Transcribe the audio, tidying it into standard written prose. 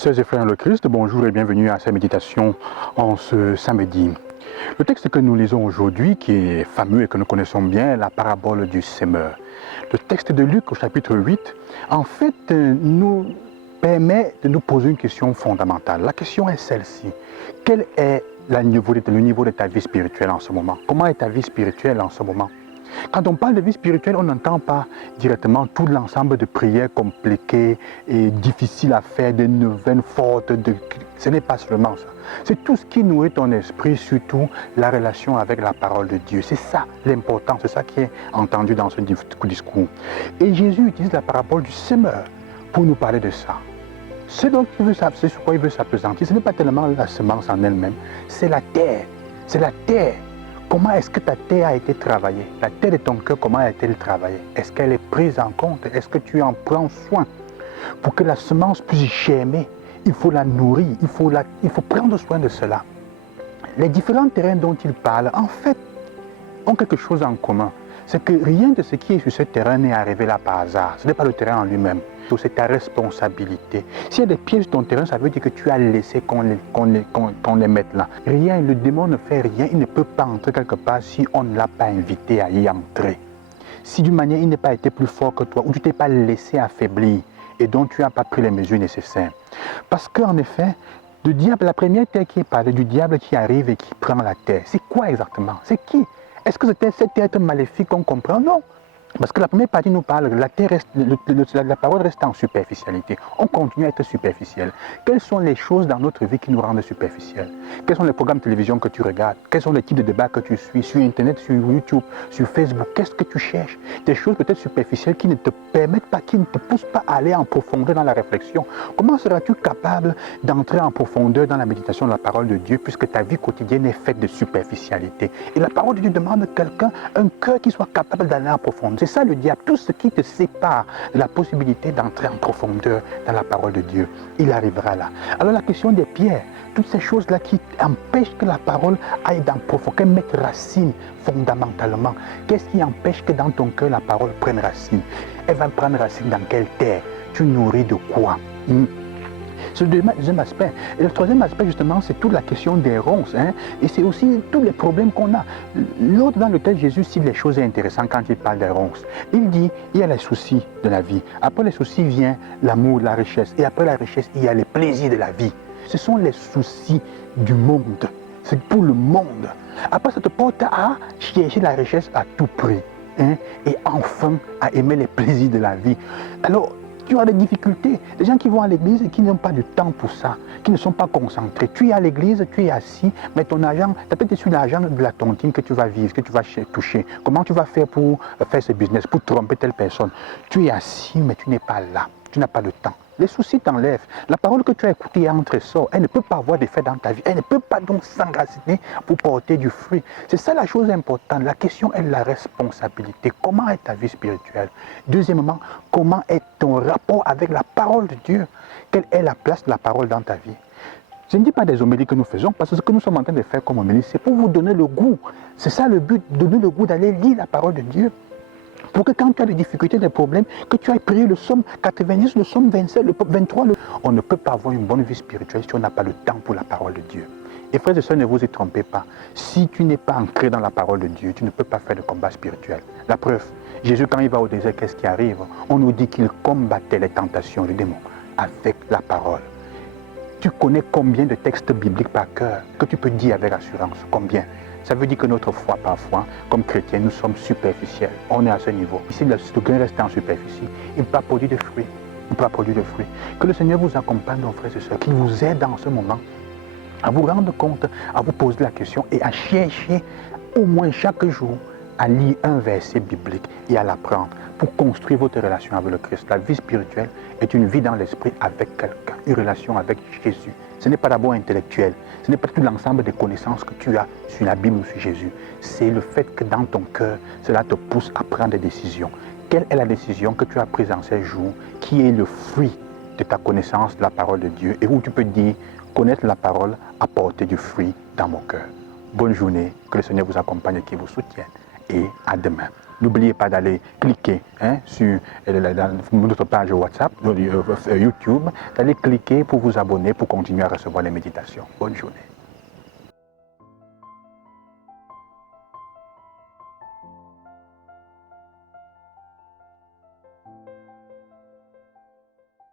Sœurs et frères dans le Christ, bonjour et bienvenue à cette méditation en ce samedi. Le texte que nous lisons aujourd'hui, qui est fameux et que nous connaissons bien, la parabole du semeur. Le texte de Luc au chapitre 8, en fait, nous permet de nous poser une question fondamentale. La question est celle-ci. Quel est le niveau de ta vie spirituelle en ce moment? Comment est ta vie spirituelle en ce moment? Quand on parle de vie spirituelle, on n'entend pas directement tout l'ensemble de prières compliquées et difficiles à faire, de neuvaines fortes. Ce n'est pas seulement ça. C'est tout ce qui nourrit ton esprit, surtout la relation avec la parole de Dieu. C'est ça l'important, c'est ça qui est entendu dans ce discours. Et Jésus utilise la parabole du semeur pour nous parler de ça. Ce dont il veut, c'est sur quoi il veut s'appesantir, ce n'est pas tellement la semence en elle-même, c'est la terre. C'est la terre. Comment est-ce que ta terre a été travaillée? La terre de ton cœur, comment a-t-elle travaillée? Est-ce qu'elle est prise en compte? Est-ce que tu en prends soin? Pour que la semence puisse germer, il faut la nourrir, il faut prendre soin de cela. Les différents terrains dont il parle, en fait, ont quelque chose en commun. C'est que rien de ce qui est sur ce terrain n'est arrivé là par hasard. Ce n'est pas le terrain en lui-même. C'est ta responsabilité. S'il y a des pièges sur ton terrain, ça veut dire que tu as laissé qu'on les mette là. Rien, le démon ne fait rien. Il ne peut pas entrer quelque part si on ne l'a pas invité à y entrer. Si d'une manière il n'est pas été plus fort que toi, ou tu t'es pas laissé affaiblir, et donc tu n'as pas pris les mesures nécessaires. Parce qu'en effet, le diable, la première terre qui est parlée, du diable qui arrive et qui prend la terre, c'est quoi exactement? C'est qui? Est-ce que c'était cet être maléfique qu'on comprend? Non. Parce que la première partie nous parle, la terre reste, la parole reste en superficialité. On continue à être superficiel. Quelles sont les choses dans notre vie qui nous rendent superficiels? Quels sont les programmes de télévision que tu regardes? Quels sont les types de débats que tu suis sur Internet, sur YouTube, sur Facebook? Qu'est-ce que tu cherches? Des choses peut-être superficielles qui ne te permettent pas, qui ne te poussent pas à aller en profondeur dans la réflexion. Comment seras-tu capable d'entrer en profondeur dans la méditation de la parole de Dieu puisque ta vie quotidienne est faite de superficialité? Et la parole de Dieu demande quelqu'un, un cœur qui soit capable d'aller en profondeur. C'est ça le diable, tout ce qui te sépare de la possibilité d'entrer en profondeur dans la parole de Dieu, il arrivera là. Alors la question des pierres, toutes ces choses-là qui empêchent que la parole aille dans profondeur, qu'elle mette racine fondamentalement. Qu'est-ce qui empêche que dans ton cœur la parole prenne racine? Elle va prendre racine dans quelle terre? Tu nourris de quoi? C'est le deuxième aspect. Et le troisième aspect, justement, c'est toute la question des ronces. Et c'est aussi tous les problèmes qu'on a. L'autre dans lequel Jésus cite les choses intéressantes quand il parle des ronces. Il dit, il y a les soucis de la vie. Après les soucis vient l'amour, la richesse. Et après la richesse, il y a les plaisirs de la vie. Ce sont les soucis du monde. C'est pour le monde. Après, ça te porte à chercher la richesse à tout prix. Et enfin, à aimer les plaisirs de la vie. Alors, tu as des difficultés, des gens qui vont à l'église et qui n'ont pas du temps pour ça, qui ne sont pas concentrés. Tu es à l'église, tu es assis, mais ton argent, tu as peut-être sur l'argent de la tontine que tu vas vivre, que tu vas toucher. Comment tu vas faire pour faire ce business, pour tromper telle personne? Tu es assis, mais tu n'es pas là, tu n'as pas le temps. Les soucis t'enlèvent. La parole que tu as écoutée entre et sort, elle ne peut pas avoir d'effet dans ta vie. Elle ne peut pas donc s'enraciner pour porter du fruit. C'est ça la chose importante. La question est la responsabilité. Comment est ta vie spirituelle? Deuxièmement, comment est ton rapport avec la parole de Dieu? Quelle est la place de la parole dans ta vie? Je ne dis pas des homélies que nous faisons, parce que ce que nous sommes en train de faire comme homélie, c'est pour vous donner le goût. C'est ça le but, donner le goût d'aller lire la parole de Dieu. Pour que quand tu as des difficultés, des problèmes, que tu ailles prier le psaume 90, le psaume 27, le 23. On ne peut pas avoir une bonne vie spirituelle si on n'a pas le temps pour la parole de Dieu. Et frères et sœurs, ne vous y trompez pas. Si tu n'es pas ancré dans la parole de Dieu, tu ne peux pas faire de combat spirituel. La preuve, Jésus, quand il va au désert, qu'est-ce qui arrive? On nous dit qu'il combattait les tentations du démon avec la parole. Tu connais combien de textes bibliques par cœur que tu peux dire avec assurance? Combien? Ça veut dire que notre foi, parfois, comme chrétiens, nous sommes superficiels. On est à ce niveau. Ici, le grain reste en superficie. Il ne peut pas produire de fruits. Il ne peut pas produire de fruits. Que le Seigneur vous accompagne, nos frères et sœurs, qu'il vous aide en ce moment à vous rendre compte, à vous poser la question et à chercher au moins chaque jour à lire un verset biblique et à l'apprendre pour construire votre relation avec le Christ. La vie spirituelle est une vie dans l'esprit avec quelqu'un, une relation avec Jésus. Ce n'est pas d'abord intellectuel, ce n'est pas tout l'ensemble des connaissances que tu as sur la Bible ou sur Jésus. C'est le fait que dans ton cœur, cela te pousse à prendre des décisions. Quelle est la décision que tu as prise en ces jours qui est le fruit de ta connaissance de la parole de Dieu et où tu peux dire, connaître la parole, apporter du fruit dans mon cœur. Bonne journée, que le Seigneur vous accompagne et qu'il vous soutienne. Et à demain. n'oubliez pas d'aller cliquer sur notre page WhatsApp, YouTube, d'aller cliquer pour vous abonner, pour continuer à recevoir les méditations. Bonne journée.